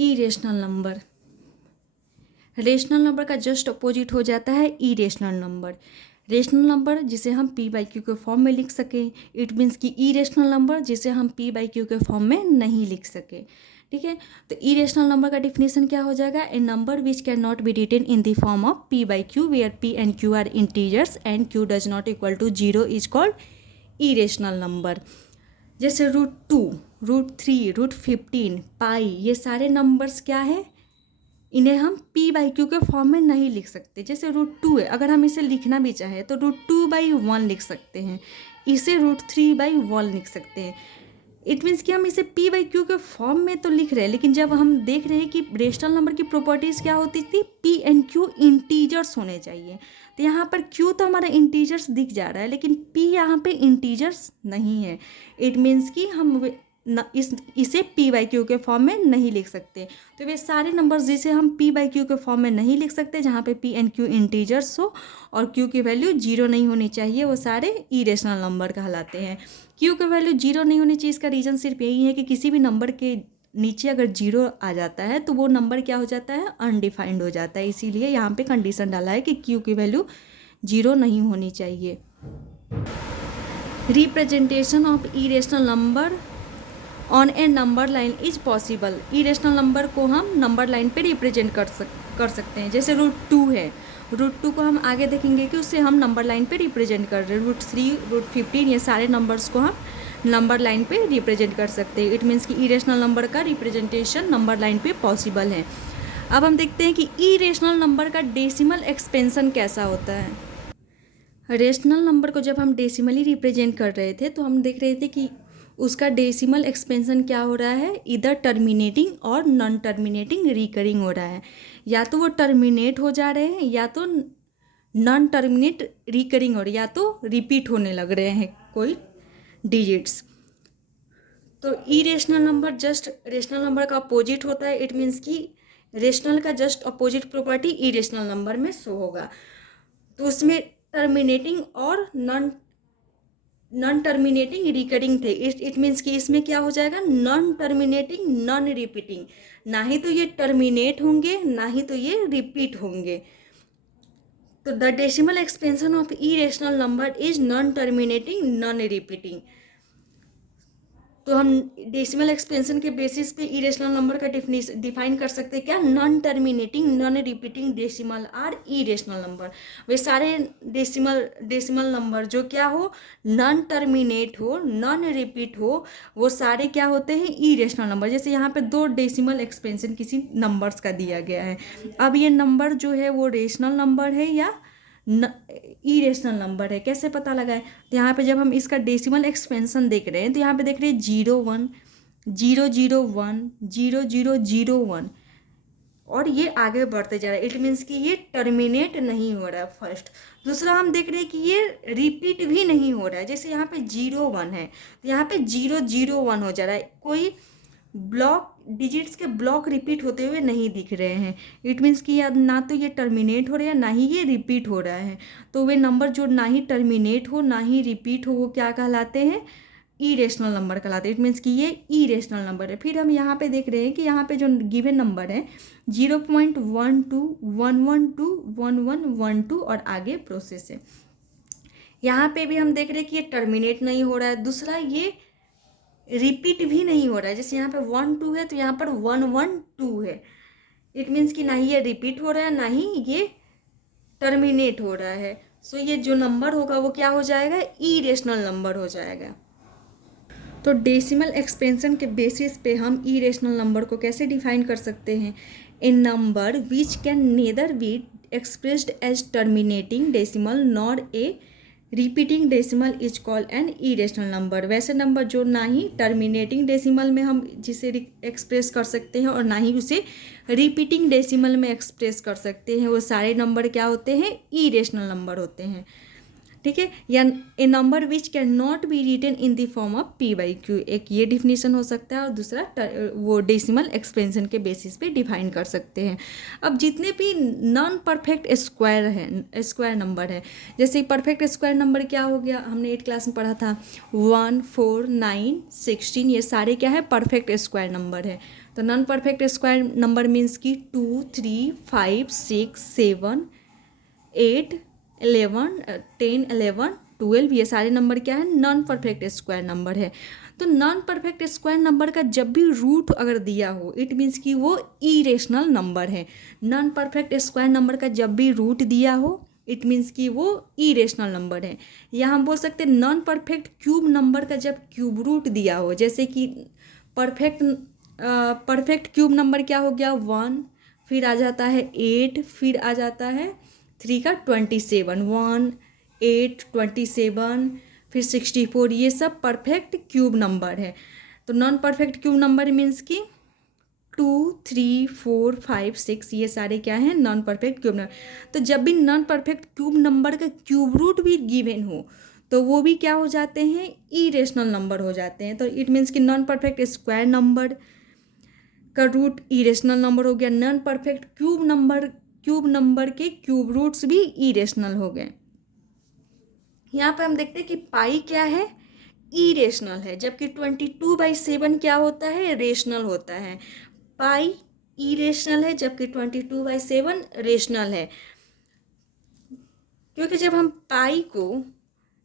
Irrational number, rational number का just opposite हो जाता है इरेशनल नंबर। रेशनल नंबर जिसे हम पी बाई क्यू के फॉर्म में लिख सकें, इट मीन्स कि इरेशनल नंबर जिसे हम पी बाई क्यू के फॉर्म में नहीं लिख सके। ठीक है, तो इरेशनल नंबर का डिफिनेशन क्या हो जाएगा? A number which can not be written in the form of p by q where p and q are integers and q does not equal to 0 is called irrational number. जैसे √2, √3, √15, पाई, ये सारे numbers क्या है? इन्हें हम P by Q के form में नहीं लिख सकते। जैसे √2 है, अगर हम इसे लिखना भी चाहें तो √2/1 लिख सकते हैं, इसे √3/1 लिख सकते हैं। इट मीन्स कि हम इसे पी बाई क्यू के फॉर्म में तो लिख रहे हैं, लेकिन जब हम देख रहे हैं कि रेशनल नंबर की प्रॉपर्टीज़ क्या होती थी, पी एंड क्यू इंटीजर्स होने चाहिए। तो यहाँ पर क्यू तो हमारा इंटीजर्स दिख जा रहा है, लेकिन पी यहाँ पे इंटीजर्स नहीं है। इट मीन्स कि हम इसे पी बाई क्यू के फॉर्म में नहीं लिख सकते। तो वे सारे नंबर्स जिसे हम पी बाई क्यू के फॉर्म में नहीं लिख सकते, जहाँ पे पी एंड क्यू इंटीजर्स हो और क्यू की वैल्यू 0 नहीं होनी चाहिए, वो सारे इरेशनल नंबर कहलाते हैं। क्यू की वैल्यू 0 नहीं होनी चाहिए, इसका रीज़न सिर्फ यही है कि किसी भी नंबर के नीचे अगर 0 आ जाता है तो वो नंबर क्या हो जाता है? अनडिफाइंड हो जाता है। इसीलिए यहाँ पे कंडीशन डाला है कि क्यू की वैल्यू 0 नहीं होनी चाहिए। Representation of irrational number on A number line is possible. Irrational number को हम नंबर लाइन पे रिप्रेजेंट कर सकते हैं। जैसे √2 है, √2 को हम आगे देखेंगे कि उससे हम नंबर लाइन पे रिप्रेजेंट कर रहे हैं। √3, √15, ये सारे नंबर्स को हम नंबर लाइन पे रिप्रेजेंट कर सकते हैं। इट मीन्स कि इरेशनल नंबर का रिप्रेजेंटेशन नंबर लाइन पे पॉसिबल है। अब हम देखते हैं कि इरेशनल नंबर का डेसिमल एक्सपेंशन कैसा होता है। रेशनल नंबर को जब हम डेसिमली रिप्रेजेंट कर रहे थे तो हम देख रहे थे कि उसका डेसिमल एक्सपेंशन क्या हो रहा है? इधर टर्मिनेटिंग और नॉन टर्मिनेटिंग रिकरिंग हो रहा है। या तो वो टर्मिनेट हो जा रहे हैं, या तो नॉन टर्मिनेट रिकरिंग हो रही है, या तो रिपीट होने लग रहे हैं कोई डिजिट्स। तो irrational number just rational number का अपोजिट होता है। इट मीन्स कि रेशनल का just opposite property irrational number में शो होगा। तो उसमें टर्मिनेटिंग और नॉन टर्मिनेटिंग रिकरिंग थे। इट मीन्स कि इसमें क्या हो जाएगा? नॉन टर्मिनेटिंग नॉन रिपीटिंग, ना ही तो ये टर्मिनेट होंगे ना ही तो ये रिपीट होंगे। तो the decimal expansion of irrational number is non terminating non repeating. तो हम डेसिमल एक्सपेंशन के बेसिस पे इरेशनल नंबर का डिफाइन कर सकते हैं क्या? Non terminating non repeating decimal are irrational number. वे सारे डेसिमल नंबर जो क्या हो? नॉन टर्मिनेट हो, नॉन रिपीट हो, वो सारे क्या होते हैं? Irrational number. जैसे यहाँ पे 2 डेसिमल एक्सपेंशन किसी नंबर्स का दिया गया है। अब ये नंबर जो है वो रेशनल नंबर है या इरेशनल नंबर है, कैसे पता लगाए? तो यहाँ पे जब हम इसका डेसिमल एक्सपेंशन देख रहे हैं तो यहाँ पे देख रहे हैं 0, 1, 0, 0, 1, 0, 0, 0, 1, और ये आगे बढ़ते जा रहा है। इट मीन्स कि ये टर्मिनेट नहीं हो रहा है फर्स्ट। दूसरा हम देख रहे हैं कि ये रिपीट भी नहीं हो रहा है। जैसे यहाँ पे 0, 1 है तो यहाँ पे 0, 0, 1 हो जा रहा है। कोई ब्लॉक डिजिट्स के ब्लॉक रिपीट होते हुए नहीं दिख रहे हैं। इट मीन्स कि ना तो ये टर्मिनेट हो रहा है ना ही ये रिपीट हो रहा है। तो वे नंबर जो ना ही टर्मिनेट हो ना ही रिपीट हो वो क्या कहलाते हैं? इरेशनल नंबर कहलाते हैं। इट मीन्स कि ये इरेशनल नंबर है। फिर हम यहाँ पे देख रहे हैं कि यहाँ पे जो गिवन नंबर है 0.12, 112, 1112 और आगे प्रोसेस है। यहाँ पे भी हम देख रहे हैं कि ये टर्मिनेट नहीं हो रहा है। दूसरा ये रिपीट भी नहीं हो रहा है। जैसे यहाँ पे 1, 2 है तो यहाँ पर 1, 1, 2 है। इट मीन्स कि ना ही ये रिपीट हो रहा है ना ही ये टर्मिनेट हो रहा है। सो ये जो नंबर होगा वो क्या हो जाएगा? इरेशनल नंबर हो जाएगा। तो डेसिमल एक्सपेंशन के बेसिस पे हम इरेशनल नंबर को कैसे डिफाइन कर सकते हैं? A number which can neither be expressed as terminating decimal nor a repeating decimal is called an irrational number. वैसे नंबर जो ना ही टर्मिनेटिंग डेसिमल में हम जिसे एक्सप्रेस कर सकते हैं और ना ही उसे रिपीटिंग डेसिमल में एक्सप्रेस कर सकते हैं, वो सारे नंबर क्या होते हैं? इरेशनल नंबर होते हैं। ठीक है, या a number which can not be written in the form of p by q, एक ये डिफिनीशन हो सकता है, और दूसरा वो डेसिमल एक्सपेंशन के बेसिस पे डिफाइन कर सकते हैं। अब जितने भी नॉन परफेक्ट स्क्वायर है, स्क्वायर नंबर है, जैसे परफेक्ट स्क्वायर नंबर क्या हो गया, हमने 8 क्लास में पढ़ा था 1, 4, 9, 16, ये सारे क्या है, परफेक्ट स्क्वायर नंबर है। तो non perfect square number means कि 2, 3, 5, 6, 7, 8, 11, 10, 11, 12, ये सारे नंबर क्या है, नॉन परफेक्ट स्क्वायर नंबर है। तो नॉन परफेक्ट स्क्वायर नंबर का जब भी रूट अगर दिया हो, इट मीन्स कि वो इरेशनल नंबर है। नॉन परफेक्ट स्क्वायर नंबर का जब भी रूट दिया हो, इट मीन्स कि वो इरेशनल नंबर है। या हम बोल सकते हैं नॉन परफेक्ट क्यूब नंबर का जब क्यूब रूट दिया हो, जैसे कि परफेक्ट क्यूब नंबर क्या हो गया, 1, फिर आ जाता है 8, फिर आ जाता है 3 का 27, 1, 8, 27, फिर 64, ये सब परफेक्ट क्यूब नंबर है। तो non perfect cube number means कि 2, 3, 4, 5, 6, ये सारे क्या हैं, नॉन परफेक्ट क्यूब नंबर। तो जब भी नॉन परफेक्ट क्यूब नंबर का क्यूब रूट भी गिवन हो, तो वो भी क्या हो जाते हैं, इरेशनल नंबर हो जाते हैं। तो इट मीन्स कि नॉन परफेक्ट स्क्वायर नंबर का रूट इरेशनल नंबर हो गया, नॉन परफेक्ट क्यूब नंबर के क्यूब रूट्स भी इरेशनल हो गए। यहाँ पे हम देखते हैं कि पाई क्या है, इरेशनल है, जबकि 22/7 क्या होता है, रेशनल होता है। पाई इरेशनल है, जबकि 22/7 रेशनल है। क्योंकि जब हम पाई को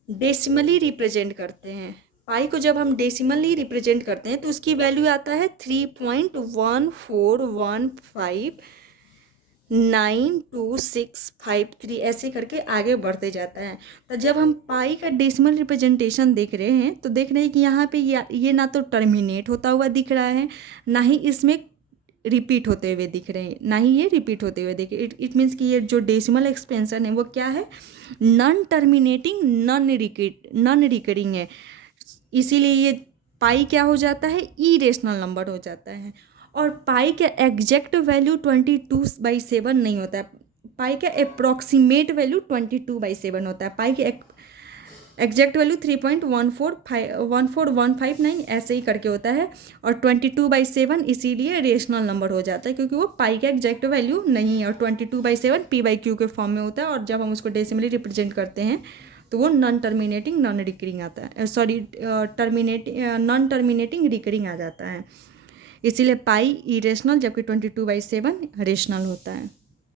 डेसिमली रिप्रेजेंट करते हैं, पाई को जब हम डेसिमली रिप्रेजेंट करते हैं तो उसकी वैल्यू आता है 3.14159265 ऐसे करके आगे बढ़ते जाता है। तो जब हम पाई का डेसिमल रिप्रेजेंटेशन देख रहे हैं, तो देख रहे हैं कि यहाँ पे ये ना तो टर्मिनेट होता हुआ दिख रहा है, ना ही इसमें रिपीट होते हुए दिख रहे हैं, ना ही ये रिपीट होते हुए दिख रहे। इट मीन्स कि ये जो डेसिमल एक्सपेंशन है वो क्या है, नॉन टर्मिनेटिंग, नॉन रिकरिंग है। इसीलिए ये पाई क्या हो जाता है, इरेशनल नंबर हो जाता है। और पाई का एग्जैक्ट वैल्यू 22/7 नहीं होता है, पाई का अप्रॉक्सीमेट वैल्यू 22/7 होता है। पाई के एग्जैक्ट वैल्यू 3.141559 ऐसे ही करके होता है, और 22/7 इसीलिए रेशनल नंबर हो जाता है, क्योंकि वो पाई का एग्जैक्ट वैल्यू नहीं है, और 22/7 पी/क्यू के फॉर्म में होता है। और जब हम उसको डेसिमली रिप्रेजेंट करते हैं तो वो नॉन टर्मिनेटिंग नॉन रिकरिंग आता है, नॉन टर्मिनेटिंग रिकरिंग आ जाता है। इसीलिए पाई इरेशनल, जबकि 22/7 रेशनल होता है।